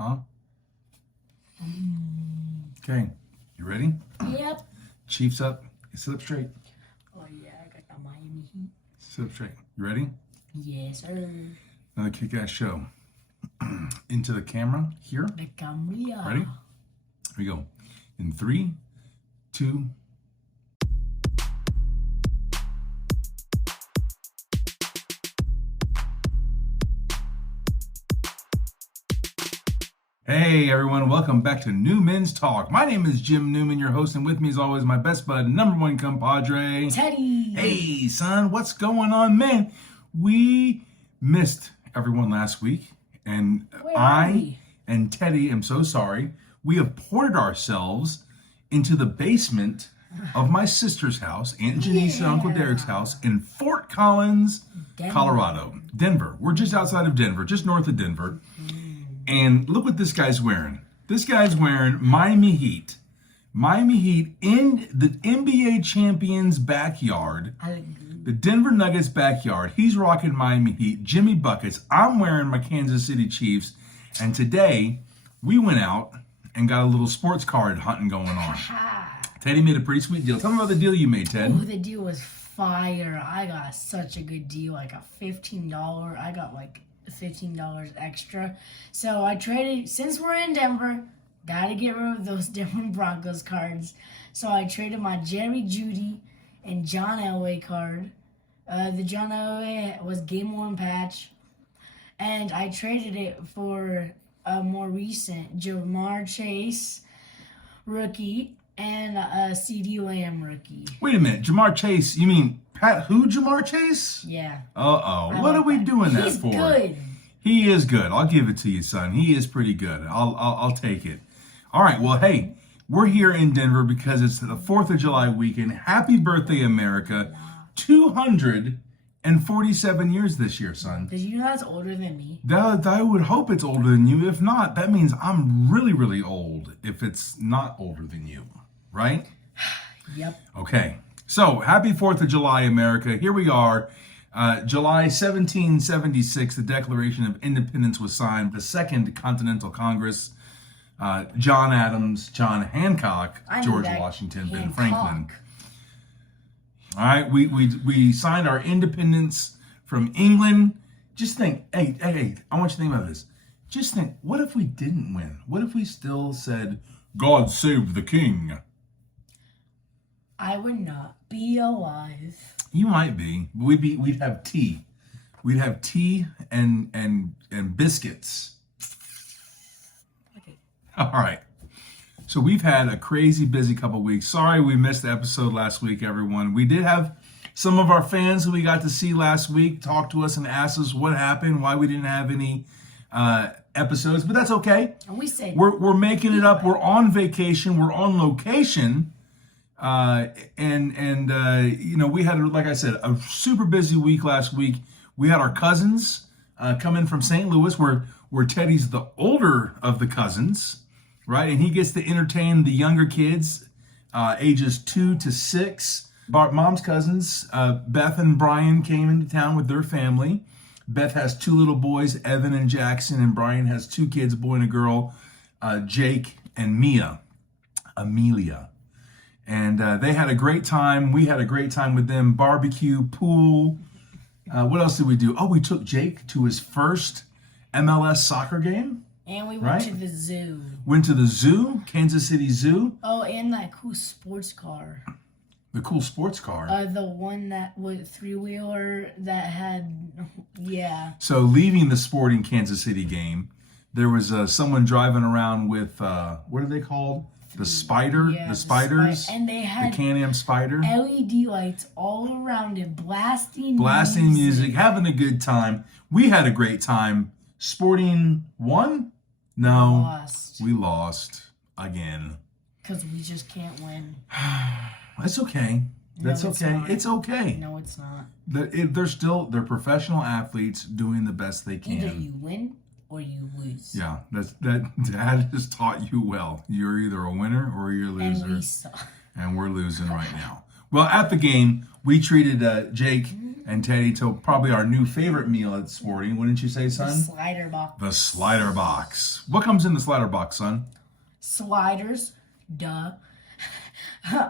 Huh? Okay. You ready? Yep. Chiefs up. Sit up straight. Oh yeah, I got the Miami Heat. Sit up straight. You ready? Yes, sir. Another kick-ass show. Into the camera here. The camera. Ready? Here we go. In 3, 2. Hey everyone, welcome back to New Men's Talk. My name is Jim Newman, your host, and with me as always my best bud, number one compadre, Teddy. Hey son, what's going on, man? We missed everyone last week, and Where are we? and Teddy, I'm so sorry. We have ported ourselves into the basement of my sister's house, Aunt Janice and Uncle Derek's house in Fort Collins, Denver. Colorado. Denver. We're just outside of Denver, just north of Denver. And look what this guy's wearing. This guy's wearing Miami Heat. Miami Heat in the NBA champions' backyard. The Denver Nuggets backyard. He's rocking Miami Heat. Jimmy Buckets. I'm wearing my Kansas City Chiefs. And today, we went out and got a little sports card hunting going on. Teddy made a pretty sweet deal. Tell me about the deal you made, Ted. Oh, the deal was fire. I got such a good deal. I got $15. I got like $15 extra. So I traded, since we're in Denver, gotta get rid of those Denver Broncos cards. So I traded my Jerry Jeudy and John Elway card. The John Elway was game worn patch. And I traded it for a more recent Jamar Chase rookie and a CD Lamb rookie. Wait a minute. Jamar Chase, you mean Jamar Chase? Yeah. Uh-oh. What are we doing that for? He's good. He is good. I'll give it to you, son. He is pretty good. I'll take it. All right. Well, hey, we're here in Denver because it's the 4th of July weekend. Happy birthday, America. 247 years this year, son. Did you know that's older than me? I would hope it's older than you. If not, that means I'm really, really old if it's not older than you, right? Yep. Okay. So, happy 4th of July, America. Here we are. July 1776, the Declaration of Independence was signed. The Second Continental Congress. John Adams, John Hancock, George Washington, Ben Franklin. All right, we signed our independence from England. Just think, hey, I want you to think about this. Just think, what if we didn't win? What if we still said, God save the king? I would not be alive. You might be. We'd have tea. We'd have tea and biscuits. Okay. All right. So we've had a crazy busy couple weeks. Sorry we missed the episode last week, everyone. We did have some of our fans who we got to see last week talk to us and ask us what happened, why we didn't have any episodes, but that's okay. And we said We're making it up. We're on vacation. We're on location. You know, we had, like I said, a super busy week last week. We had our cousins come in from St. Louis, where Teddy's the older of the cousins, right? And he gets to entertain the younger kids, ages 2 to 6. Mom's cousins, Beth and Brian, came into town with their family. Beth has 2 little boys, Evan and Jackson, and Brian has 2 kids, a boy and a girl, Jake and Amelia. And they had a great time. We had a great time with them. Barbecue, pool. What else did we do? Oh, we took Jake to his first MLS soccer game. And we went to the zoo. Went to the zoo, Kansas City Zoo. Oh, and that cool sports car. The cool sports car. The one that was 3-wheeler that had, yeah. So leaving the sporting Kansas City game, there was someone driving around with, what are they called? The spider, Yeah, the spiders, and they had the Can-Am spider, LED lights all around it, blasting music, having a good time. We had a great time. Sporting won? No, Lost. we lost again. Because we just can't win. That's okay. That's No, it's okay. not. It's okay. No, it's not. They're professional athletes doing the best they can. Either you win or you lose. Yeah, that Dad has taught you well. You're either a winner or you're a loser. And we suck. And we're losing right now. Well, at the game, we treated Jake And Teddy took probably our new favorite meal at Sporting. Wouldn't you say, The son? slider box. The slider box. What comes in the slider box, son? Sliders, duh.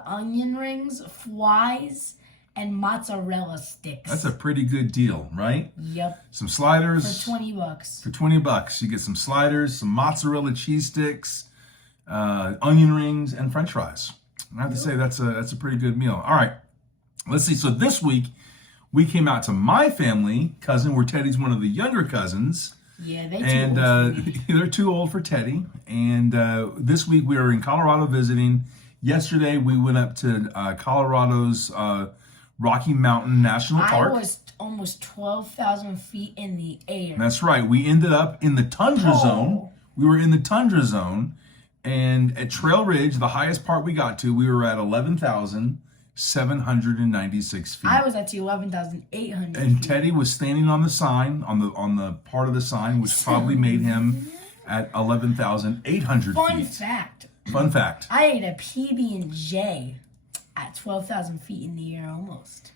Onion rings, fries, and mozzarella sticks. That's a pretty good deal, right? Yep. Some sliders. For $20. For $20, you get some sliders, some mozzarella cheese sticks, onion rings, and French fries. I have to say that's a pretty good meal. All right, let's see. So this week we came out to my family cousin, where Teddy's one of the younger cousins. Yeah, they And they're too old for Teddy. And this week we are in Colorado visiting. Yesterday we went up to Colorado's Rocky Mountain National Park. I was almost 12,000 feet in the air. That's right. We ended up in the tundra zone. We were in the tundra zone. And at Trail Ridge, the highest part we got to, we were at 11,796 feet. I was at 11,800 And feet. Teddy was standing on the sign, on the part of the sign, which probably made him at 11,800 Fun feet. fact. Fun fact. I ate a PB&J at 12,000 feet in the air almost.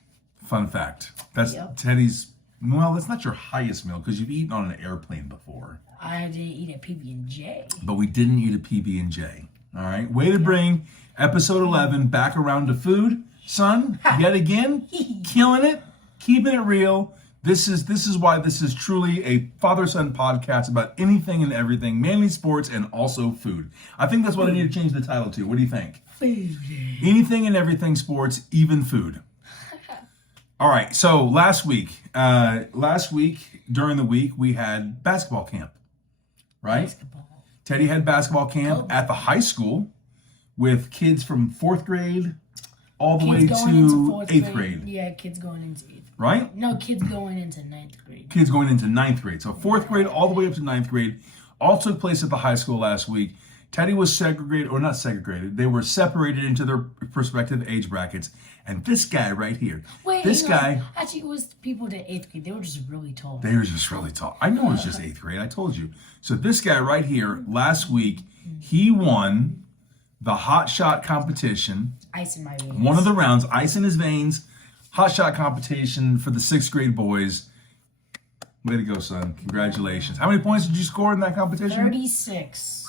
Fun fact. That's Yep. Teddy's. Well, that's not your highest meal because you've eaten on an airplane before. I didn't eat a PB&J. But we didn't eat a PB&J. All right. Way to bring episode 11 back around to food, son. Yet again, killing it, keeping it real. This is why this is truly a father-son podcast about anything and everything, mainly sports and also food. I think that's what I need to change the title to. What do you think? Food. Anything and everything sports, even food. All right. So last week during the week we had basketball camp, right? Basketball. Teddy had basketball camp at the high school with kids from 4th grade all the way Kids going into to 4th 8th grade, Yeah, kids going into 8th grade. right? No, kids going into 9th grade. Kids going into 9th grade. So 4th grade all the way up to 9th grade all took place at the high school last week. Teddy was segregated, or not segregated, they were separated into their respective age brackets. And this guy right here, Actually, it was people to 8th grade. They were just really tall. they were just really tall. I know it was just 8th grade, I told you. So this guy right here, last week, he won the hot shot competition. Ice in my veins. One of the rounds, ice in his veins, hot shot competition for the 6th grade boys. Way to go, son. Congratulations. How many points did you score in that competition? 36.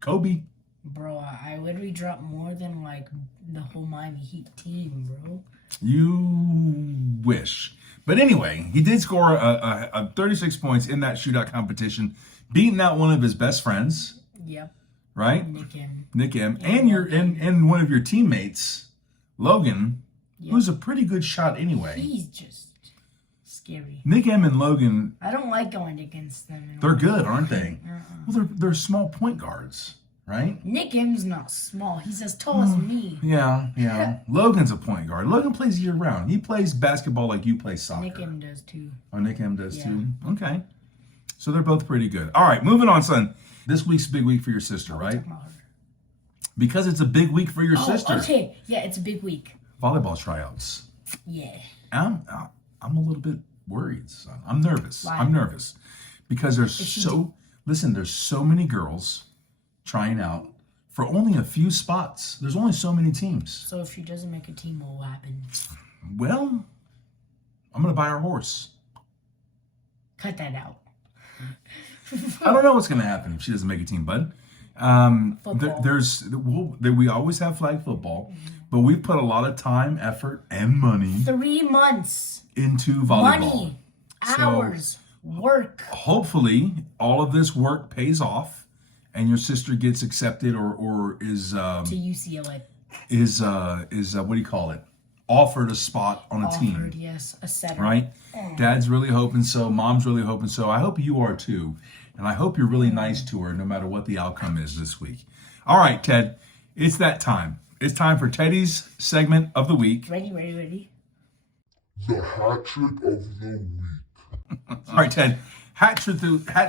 Kobe. Bro, I literally dropped more than like the whole Miami Heat team, bro. You wish. But anyway, he did score a 36 points in that shootout competition, beating out one of his best friends, Yep. right? Nick M. And one of your teammates, Logan, Yep. who's a pretty good shot anyway. He's just scary. Nick M and Logan, I don't like going against them. they're good, aren't they? Well, they're small point guards, right? Nick M's not small. He's as tall as me. Yeah. Logan's a point guard. Logan plays year round. He plays basketball like you play soccer. Nick M does too. Oh, Nick M does Yeah. too. Okay. So they're both pretty good. All right, moving on, son. This week's a big week for your sister, right? Talking about her. Because it's a big week for your sister. Okay. Yeah, it's a big week. Volleyball tryouts. Yeah. I'm a little bit worried, son. I'm nervous. Why? I'm nervous because there's she's- there's so many girls trying out for only a few spots. There's only so many teams. So if she doesn't make a team, what will happen? Well, I'm gonna buy her horse. Cut that out. I don't know what's gonna happen if she doesn't make a team, bud. Football. We always have flag football, but we've put a lot of time, effort, and money 3 months. into volleyball. Money. So- Hours. Work. Hopefully, all of this work pays off, and your sister gets accepted or is To UCLA. what do you call it? Offered a spot on a team. Offered, yes. A setter. Right? Dad's really hoping so. Mom's really hoping so. I hope you are too. And I hope you're really nice to her no matter what the outcome is this week. All right, Ted. It's that time. It's time for Teddy's segment of the week. Ready? The hat trick of the week. All right, Ted. Hat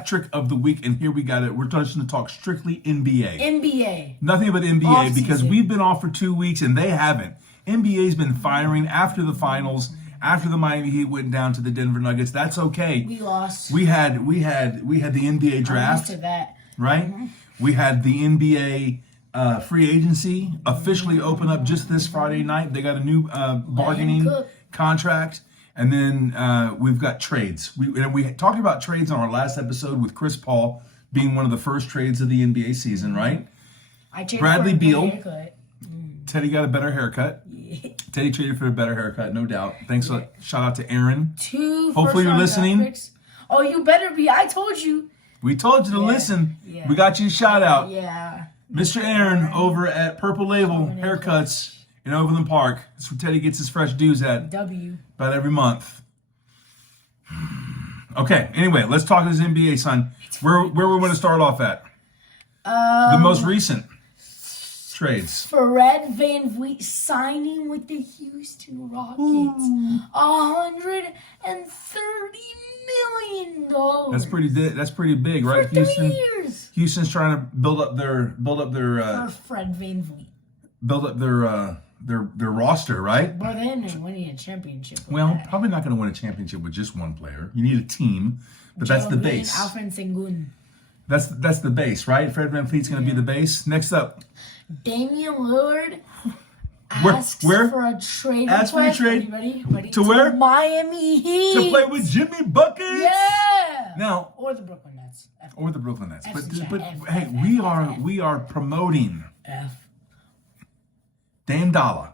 trick of the week. And here we got it. We're just going to talk strictly NBA. NBA. Nothing but NBA Off because season. we've been off for 2 weeks and they haven't. NBA's been firing after the finals, after the Miami Heat went down to the Denver Nuggets. That's okay. We lost. We had the NBA I'm used draft, to that. right? We had the NBA free agency officially open up just this Friday night. They got a new bargaining cook. contract. And then we've got trades. We talked about trades on our last episode with Chris Paul being one of the first trades of the NBA season, right? I traded Bradley for a Beal. haircut. Teddy got a better haircut. Teddy traded for a better haircut, no doubt. Thanks. Shout out to Aaron. 2 Hopefully you're first-round listening. draft picks. Oh, you better be. I told you. We told you to listen. Yeah. We got you a shout out. Yeah. Mr. Aaron over at Purple Label Haircuts in Overland Park. That's where Teddy gets his fresh dues at W. about every month. Okay, anyway, let's talk this NBA, son. Where we want to start off at? The most recent trades. Fred VanVleet signing with the Houston Rockets. $130 million. That's pretty big, right? For 3 years. Houston's trying to build up their For Fred VanVleet. their roster, right? But they ended up winning a championship. with Well, that. probably not going to win a championship with just one player. You need a team, but that's the Joe Green, base. Alfred Sengun. That's the base, right? Fred VanVleet's going to be the base. Next up, Damian Lillard Where- asks where? for a trade Ask for a request. trade. Ready? To where? Miami Heat. to play with Jimmy Buckets. Yeah. Now, Or the Brooklyn Nets. or the Brooklyn Nets. But F, hey, F, we are promoting F. Dame Dollar.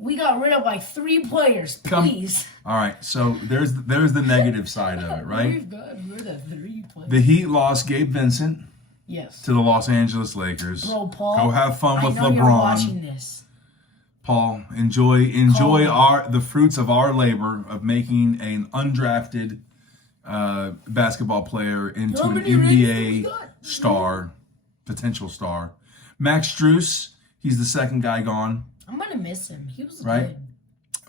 We got rid of like 3 players. Please. All right, so there's the negative side of it, right? We've got rid of 3 players. The Heat lost Gabe Vincent Yes. to the Los Angeles Lakers. Bro, Paul. Go have fun with I know you're watching LeBron. this. Paul, enjoy Call the fruits of our labor of making an undrafted basketball player into How an many rings do we NBA got? star, potential star. Max Strus, he's the second guy gone, I'm gonna miss him. He was Right? good.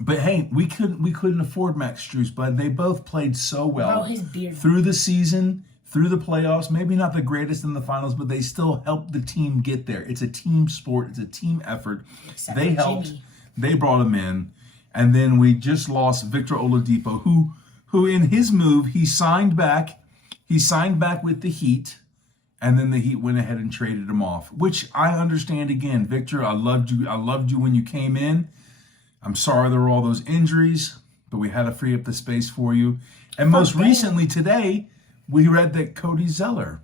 but hey, we couldn't afford Max Strus, but they both played so well Bro, his beard. through the season, through the playoffs. Maybe not the greatest in the finals, but they still helped the team get there. It's a team sport. It's a team effort. Except They for helped. Jimmy. They brought him in, and then we just lost Victor Oladipo, who in his move he signed back. He signed back with the Heat, and then the Heat went ahead and traded him off. Which I understand. Again, Victor, I loved you. I loved you when you came in. I'm sorry there were all those injuries, but we had to free up the space for you. And most Bam. recently today, we read that Cody Zeller.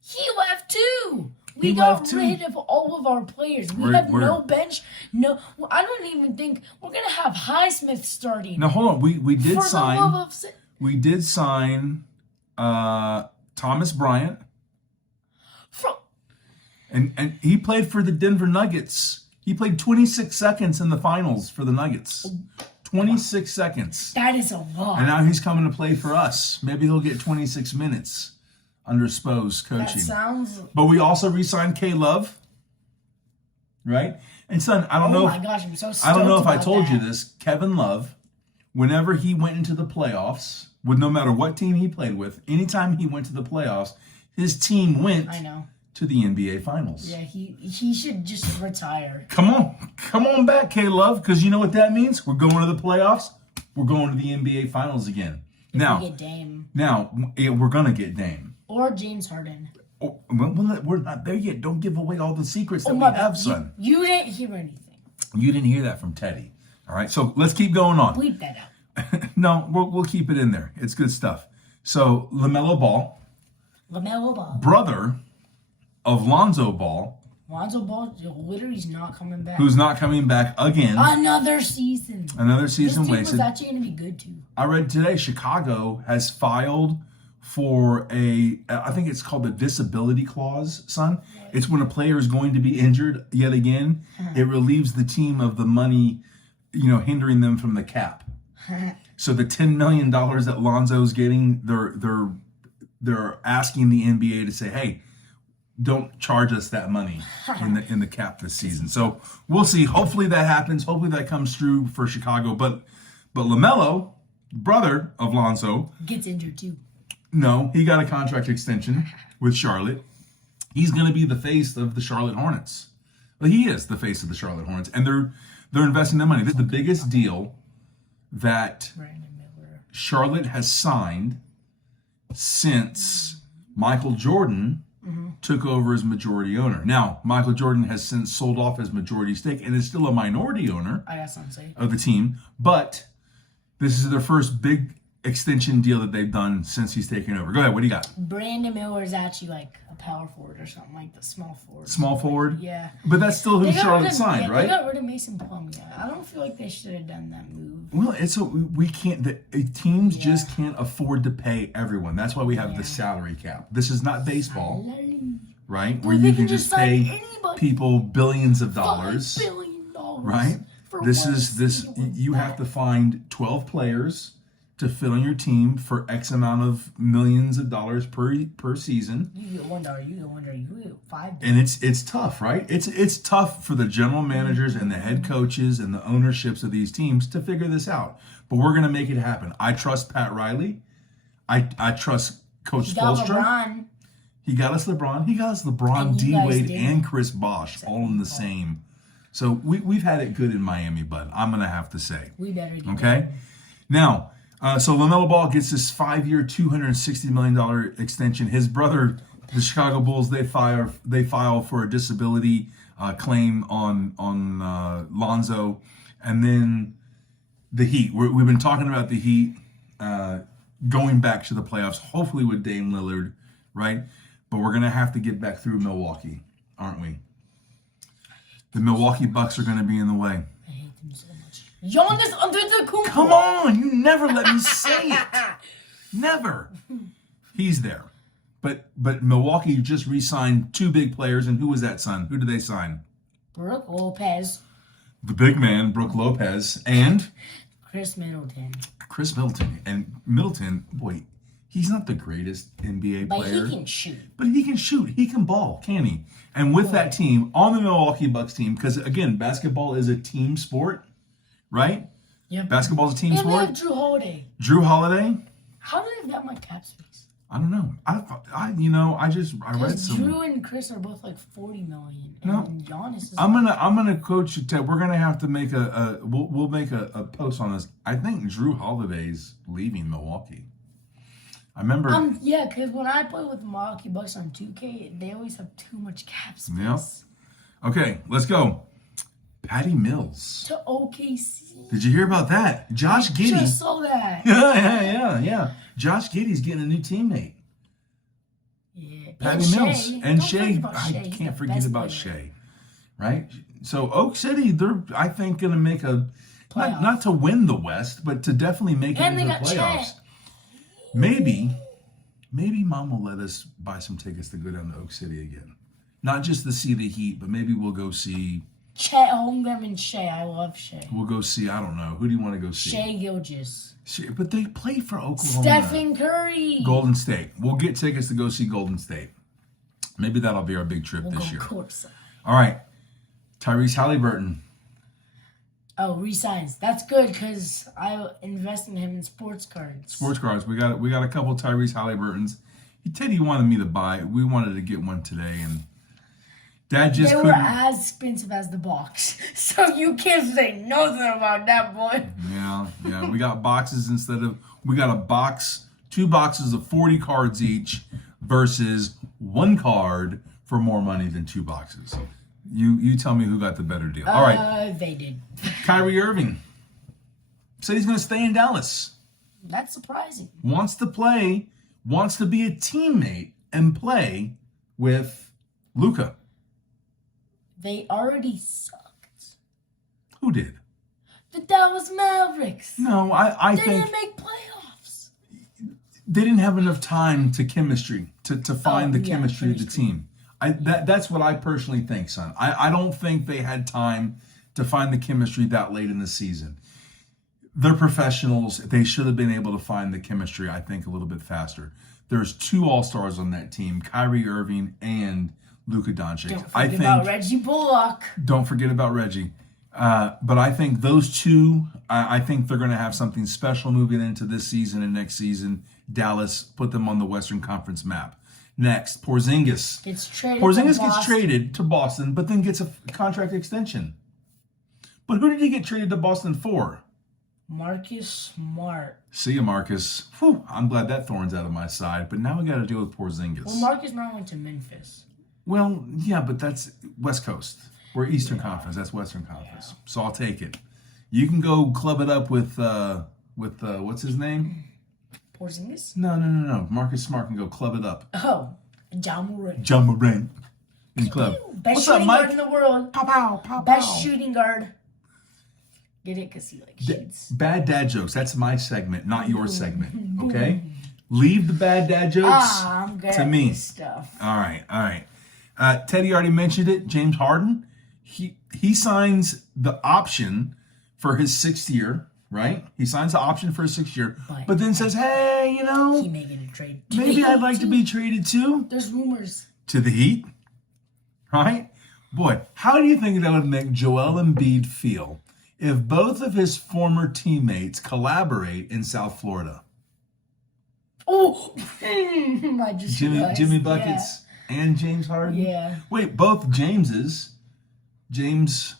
He left too. We He got left too. rid of all of our players. We We're- have we're- no bench. No, I don't even think we're gonna have Highsmith starting. Now hold on, we did For the sign. love of We did sign Thomas Bryant. from And he played for the Denver Nuggets. He played 26 seconds in the finals for the Nuggets. 26 seconds. that is a lot. And now he's coming to play for us. Maybe he'll get 26 minutes under Spo's that coaching. sounds. But we also re-signed K Love. Right? And son, I don't Oh know my gosh, I'm so stoked I don't know if I about told you that. this. Kevin Love, whenever he went into the playoffs, with no matter what team he played with, anytime he went to the playoffs, his team went I know. to the NBA Finals. Yeah, he should just retire. Come on back, K Love, because you know what that means? We're going to the playoffs. We're going to the NBA Finals again. We Now, get Dame we're gonna get Dame. or James Harden. Oh, we're not there yet. Don't give away all the secrets that Oh we my have, God, son. you didn't hear anything. You didn't hear that from Teddy. All right, so let's keep going on. Bleep that out. No, we'll keep it in there. It's good stuff. So LaMelo Ball, LaMelo Ball. brother of Lonzo Ball, Lonzo Ball literally is not coming back. who's not coming back again. Another season. Another This season team wasted. was actually going to be good too. I read today Chicago has filed for I think it's called the disability clause, son. It's when a player is going to be injured yet again. It relieves the team of the money, hindering them from the cap. So the $10 million that Lonzo's getting, they're asking the NBA to say, hey, don't charge us that money in the cap this season. So we'll see. Hopefully that happens. Hopefully that comes through for Chicago. But LaMelo, brother of Lonzo, Gets injured too. no, he got a contract extension with Charlotte. He's going to be the face of the Charlotte Hornets. Well, he is the face of the Charlotte Hornets, and they're investing their money. This is the biggest deal that Brandon Miller. Charlotte has signed since Michael Jordan took over as majority owner. Now, Michael Jordan has since sold off his majority stake and is still a minority owner I got something to say. of the team, but This is their first big extension deal that they've done since he's taken over. Go ahead. What do you got? Brandon Miller is actually like a power forward or something like the small forward. Small forward? Yeah. But that's still who They got rid Charlotte of- signed, yeah, right? They got rid of Mason Plum. Yeah, I don't feel like they should have done that move. Well, we can't. Teams just can't afford to pay everyone. That's why we have the salary cap. This is not baseball, right? Where they you can can just just sign pay anybody. people billions of dollars, $5 billion. right? For This one is this. season. You have to find 12 players to fill in your team for X amount of millions of dollars per season. You get $1. You get $1. You get $5. And it's tough, right? It's tough for the general managers and the head coaches and the ownerships of these teams to figure this out. But we're gonna make it happen. I trust Pat Riley. I trust Coach You got Spoelstra. LeBron. He got us LeBron. He got us LeBron, And you D guys Wade, didn't. and Chris Bosh all in the same. So we've had it good in Miami, bud. I'm gonna have to say. We better do Okay. Now, so LaMelo Ball gets this 5-year, $260 million extension. His brother, the Chicago Bulls, they file for a disability claim on Lonzo, and then the Heat. We've been talking about the Heat going back to the playoffs, hopefully with Dame Lillard, right? But we're gonna have to get back through Milwaukee, aren't we? The Milwaukee Bucks are gonna be in the way. I hate them so much. Giannis Antetokounmpo. Come on, you never let me say it. Never. He's there. But Milwaukee just re-signed 2 big players, and who was that, son? Who did they sign? Brooke Lopez. The big man, Brooke Lopez, and Chris Middleton. Chris Middleton. And Middleton, boy, he's not the greatest NBA But player. he can shoot. But he can shoot. He can ball, can he? And with that team, on the Milwaukee Bucks team, because again, basketball is a team sport, right? Yep. Basketball is a team And they sport. have Drew Holiday. Drew Holiday, How do they have that much cap space? I don't know. I read Because some. Drew and Chris are both like $40 million. And No. Giannis is I'm gonna coach you, Ted. We're gonna have to make we'll make a post on this. I think Drew Holiday's leaving Milwaukee. I remember. Yeah, because when I play with the Milwaukee Bucks on 2K, they always have too much cap space. Yep. Okay, let's go. Patty Mills. To OKC. Did you hear about that? Josh Giddey. Just saw that. Yeah. Josh Giddey's getting a new teammate. Yeah. Patty And Mills. Shea. And Don't Shea. forget about I Shea. He's can't the forget best about player. Shea. Right? So Oak City, they're I think gonna make a Playoff. not to win the West, but to definitely make it And they into the got playoffs. Chet. Maybe Mom will let us buy some tickets to go down to Oak City again. Not just to see the Heat, but maybe we'll go see. Chet Holmgren and Shea. I love Shea. We'll go see. I don't know. Who do you want to go see? Shea Gilgeous. But they play for Oklahoma. Stephen Curry. Golden State. We'll get tickets to go see Golden State. Maybe that'll be our big trip We'll this go year. courtside. All right, Tyrese Halliburton. Oh, resigns. That's good because I invest in him in sports cards. Sports cards. We got a couple Tyrese Halliburtons. Teddy wanted me to buy. We wanted to get one today, and Dad just They were couldn't. as expensive as the box, so you can't say nothing about that, boy. Yeah. We got boxes we got a box, 2 boxes of 40 cards each versus 1 card for more money than 2 boxes. You tell me who got the better deal. All right. They did. Kyrie Irving said he's going to stay in Dallas. That's surprising. Wants to play, wants to be a teammate and play with Luka. They already sucked. Who did? The Dallas Mavericks. No, I They think didn't make playoffs. they didn't have enough time to chemistry to find the yeah, chemistry of the chemistry. team. That's what I personally think, son. I don't think they had time to find the chemistry that late in the season. They're professionals. They should have been able to find the chemistry, I think, a little bit faster. There's 2 All-Stars on that team, Kyrie Irving and Luka Doncic. Don't I forget think. about Reggie Bullock. Don't forget about Reggie. But I think those 2, I think they're going to have something special moving into this season and next season. Dallas, put them on the Western Conference map. Next, Porzingis. Gets traded. Porzingis to gets Boston. traded to Boston, but then gets a contract extension. But who did he get traded to Boston for? Marcus Smart. See ya, Marcus. Whew, I'm glad that thorn's out of my side, but now we got to deal with Porzingis. Well, Marcus Smart went to Memphis. Well, yeah, but that's West Coast. We're Eastern Conference. That's Western Conference. So I'll take it. You can go club it up with with what's his name? Porzingis? No. Marcus Smart can go club it up. Oh, John Morant. John Morant in club. Best What's up, shooting Mike? guard in the world. Pow pow pow Best pow. shooting guard. Get it? Because he like shoots. Bad dad jokes. That's my segment, not your segment. Okay? Leave the bad dad jokes I'm good to at me. this stuff. All right. Teddy already mentioned it. James Harden. He signs the option for his 6th year, right? He signs the option for his 6th year, but then says, hey, He may get a trade. maybe I'd like to be traded too. There's rumors. To the Heat, right? Boy, how do you think that would make Joel Embiid feel if both of his former teammates collaborate in South Florida? Oh, I just realized. Jimmy Buckets and James Harden? Yeah. Wait, both Jameses. James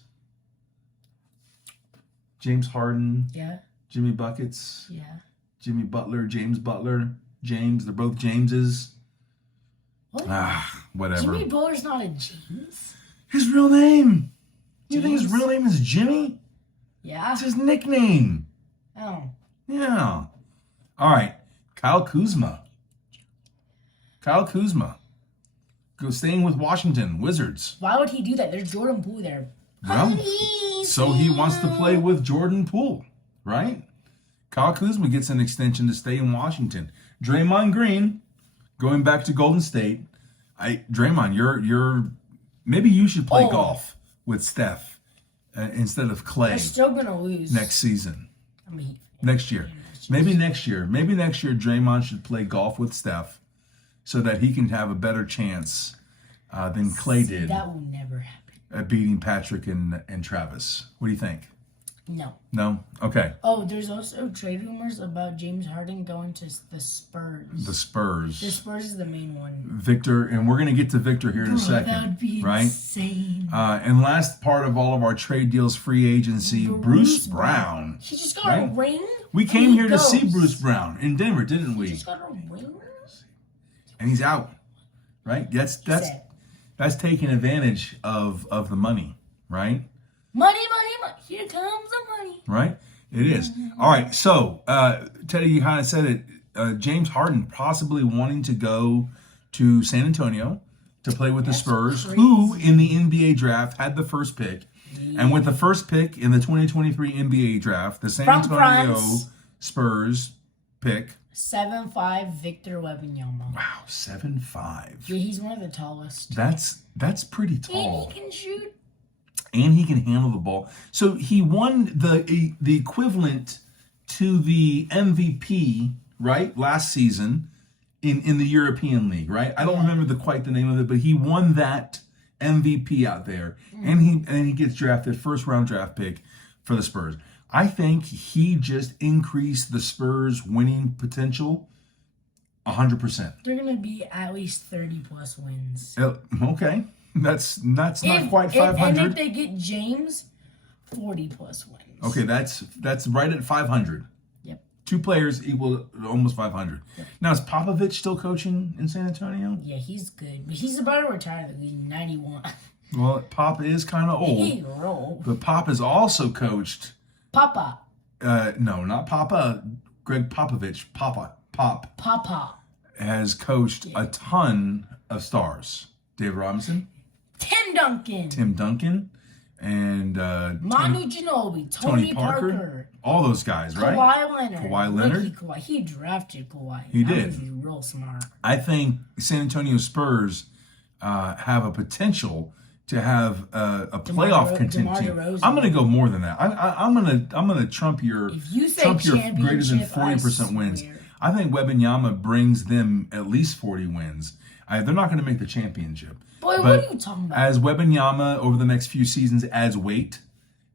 Harden, Yeah. Jimmy Buckets, Yeah. Jimmy Butler, James Butler, James. They're both Jameses. What? Whatever. Jimmy Butler's not a James? His real name. You think his James? real name is Jimmy? Yeah. It's his nickname. Oh. Yeah. All right. Kyle Kuzma. Go staying with Washington Wizards. Why would he do that? There's Jordan Poole there. Well, so he wants to play with Jordan Poole, right? Kyle Kuzma gets an extension to stay in Washington. Draymond Green, going back to Golden State. Draymond, you're maybe you should play golf with Steph instead of Clay They're still gonna lose next season. I mean, Next year. Maybe next year, Draymond should play golf with Steph so that he can have a better chance than Clay did that will never happen. at beating Patrick and Travis. What do you think? No. No? Okay. Oh, there's also trade rumors about James Harden going to the Spurs. The Spurs. The Spurs is the main one. Victor, and we're going to get to Victor here in a second. That would be right? insane. And last part of all of our trade deals, free agency, Bruce Brown. He just got a ring. We came and he here to see goes. Bruce Brown in Denver, didn't He we? just got a ring. And he's out. Right? That's taking advantage of the money, right? Money. Here comes the money. Right? It is. All right. So, Teddy, you kind of said it. James Harden possibly wanting to go to San Antonio to play with the Spurs, crazy. who in the NBA draft had the first pick. And with the first pick in the 2023 NBA draft, the San From Antonio France. Spurs pick. 7'5" Victor Wembanyama. Wow, 7'5". Yeah, he's one of the tallest. That's pretty tall. And he can shoot. And he can handle the ball. So he won the equivalent to the MVP, right, last season in the European League, right? I don't remember quite the name of it, but he won that MVP out there, and he gets drafted, first round draft pick for the Spurs. I think he just increased the Spurs winning potential 100%. They're gonna be at least 30 plus wins. Okay, that's not quite And 500. if they get James, 40 plus wins. Okay, that's right at 500. Yep. 2 players equal almost 500. Yep. Now, is Popovich still coaching in San Antonio? Yeah, he's good, but he's about to retire. He's 91. Well, Pop is kind of old, He's old. but Pop has also coached. Papa. No, not Papa. Greg Popovich. Pop Papa. has coached a ton of stars. Dave Robinson, Tim Duncan. Tim Duncan, and Manu Ginobili. Tony Parker. All those guys, right? Kawhi Leonard. Kawhi. Kawhi. He drafted Kawhi. He That did. was real smart. I think San Antonio Spurs have a potential to have a playoff contending team. DeMar DeRozan. I'm going to go more than that. I'm going to trump your If you say greater than championship, 40% wins. I swear. I think Wembanyama brings them at least 40 wins. They're not going to make the championship. Boy, But what are you talking about? as Wembanyama over the next few seasons adds weight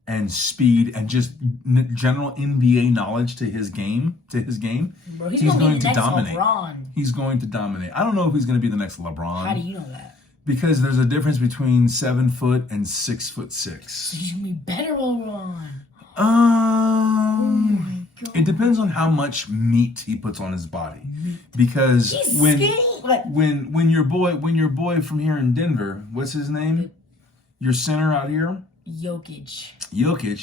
and speed and just general NBA knowledge to his game, Bro, he's he's gonna going be the to next dominate. LeBron. He's going to dominate. I don't know if he's going to be the next LeBron. How do you know that? Because there's a difference between 7 foot and 6'6". He's gonna be better LeBron. God. It depends on how much meat he puts on his body. Because He's when skinny. Like, when your boy from here in Denver, what's his name? Your center out here, Jokic.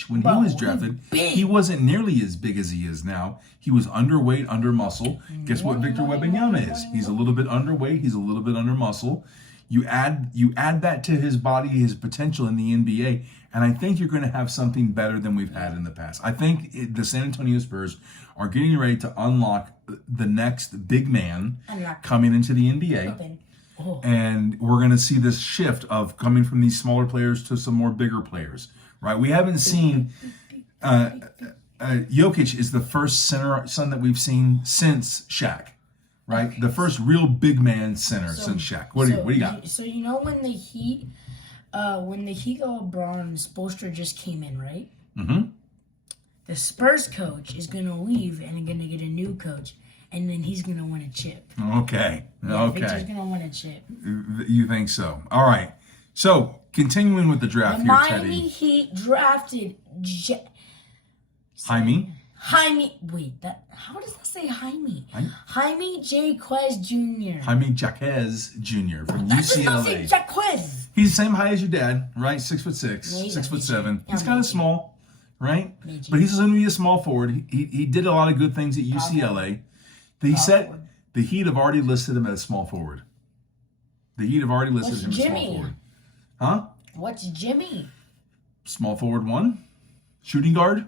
When he Bro, was drafted, big. he wasn't nearly as big as he is now. He was underweight, under muscle. Guess what Victor Wembanyama is? He's a little bit underweight. He's a little bit under muscle. You add that to his body, his potential in the NBA, and I think you're going to have something better than we've had in the past. I think the San Antonio Spurs are getting ready to unlock the next big man coming into the NBA. And we're going to see this shift of coming from these smaller players to some more bigger players, right? We haven't seen Jokic is the first son that we've seen since Shaq, right? Okay. The first real big man center since Shaq. What do you got? So you know when the Heat got LeBron, Spoelstra just came in, right? Mm-hmm. The Spurs coach is gonna leave and gonna get a new coach, and then he's gonna win a chip. Okay. Yeah, Victor's gonna win a chip. You think so? All right. So continuing with the draft The here, Miami Teddy. Heat drafted Jaime. Wait, how does that say Jaime? Jaime? Jaime Jaquez Jr. Jaime Jaquez Jr. from That does not say UCLA. Jaquez. He's the same height as your dad, right? 6'6", Yeah, he's 6'7". He's Yeah, kind of midget. small, right? Midget. But he's going to be a small forward. He did a lot of good things at UCLA. He said forward. the Heat have already listed him as small forward. The Heat have already listed What's him as small Jimmy? forward. Huh? What's Jimmy? Small forward 1? Shooting guard?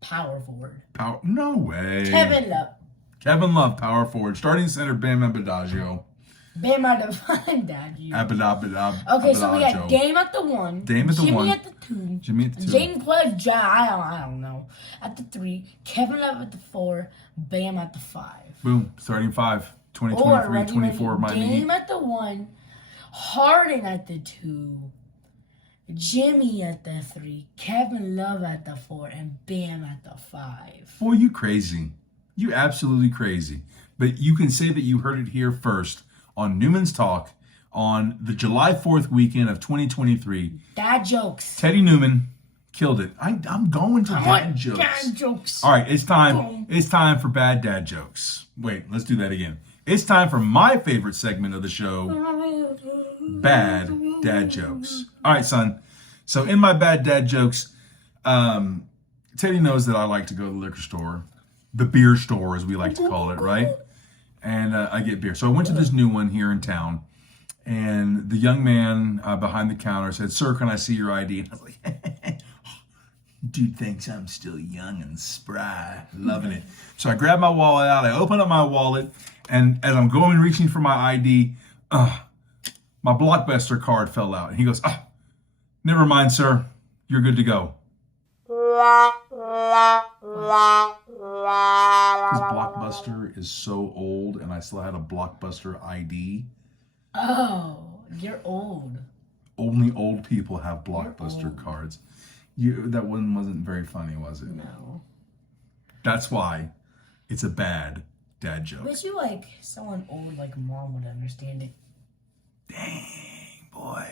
Power forward. Power? No way. Kevin Love. Kevin Love, power forward. Starting center, Bam Adebayo. Bam out of Dad. Okay, so we got Dame at the 1. Dame at the Jimmy 1. at the 2. Jimmy at the 2. Jaden Pledge, I don't know. At the 3. Kevin Love at the 4. Bam at the 5. Boom. Starting 5. 2023, 24, Miami Heat. Dame at the 1. Harden at the 2. Jimmy at the 3. Kevin Love at the 4. And Bam at the 5. Boy, you crazy. You absolutely crazy. But you can say that you heard it here first on Newman's Talk on the July 4th weekend of 2023. Dad jokes. Teddy Newman killed it. I'm going to dad jokes. Dad jokes. All right, it's time. It's time for bad dad jokes. Wait, let's do that again. It's time for my favorite segment of the show, bad dad jokes. All right, son. So in my bad dad jokes, Teddy knows that I like to go to the liquor store, the beer store as we like to call it, right? And I get beer. So I went to this new one here in town, and the young man behind the counter said, "Sir, can I see your ID?" And I was like, dude thinks I'm still young and spry. Loving it. So I grabbed my wallet out. I opened up my wallet, and as I'm reaching for my ID, my Blockbuster card fell out. And he goes, never mind, sir. You're good to go. This Blockbuster is so old, and I still had a Blockbuster ID. Oh, you're old. Only old people have Blockbuster cards. That one wasn't very funny, was it? No. That's why it's a bad dad joke. But you like someone old like mom would understand it. Dang, boy.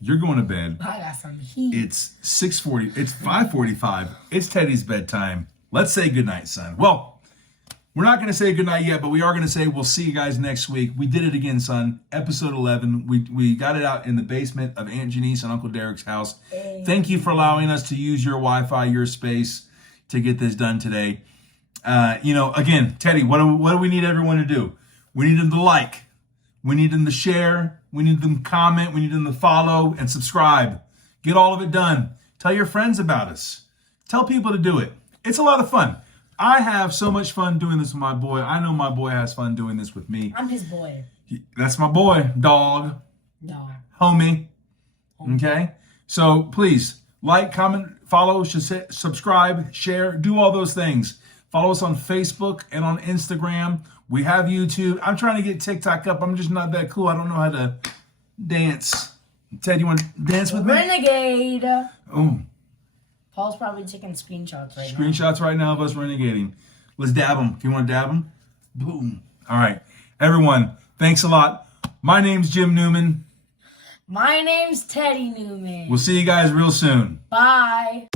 You're going to bed. I got some heat. It's 6:40. It's 5:45. It's Teddy's bedtime. Let's say goodnight, son. Well, we're not going to say goodnight yet, but we are going to say we'll see you guys next week. We did it again, son. Episode 11. We got it out in the basement of Aunt Janice and Uncle Derek's house. Thank you for allowing us to use your Wi-Fi, your space to get this done today. Again, Teddy, what do we need everyone to do? We need them to like. We need them to share. We need them to comment. We need them to follow and subscribe. Get all of it done. Tell your friends about us. Tell people to do it. It's a lot of fun. I have so much fun doing this with my boy. I know my boy has fun doing this with me. I'm his boy. That's my boy, dog, No. homie. Okay? So please, like, comment, follow, subscribe, share, do all those things. Follow us on Facebook and on Instagram. We have YouTube. I'm trying to get TikTok up. I'm just not that cool. I don't know how to dance. Ted, you want to dance with me? Renegade. Oh, Paul's probably taking screenshots right now. screenshots right now of us renegading. Let's dab them. If you want to dab them, boom. All right. Everyone, thanks a lot. My name's Jim Newman. My name's Teddy Newman. We'll see you guys real soon. Bye.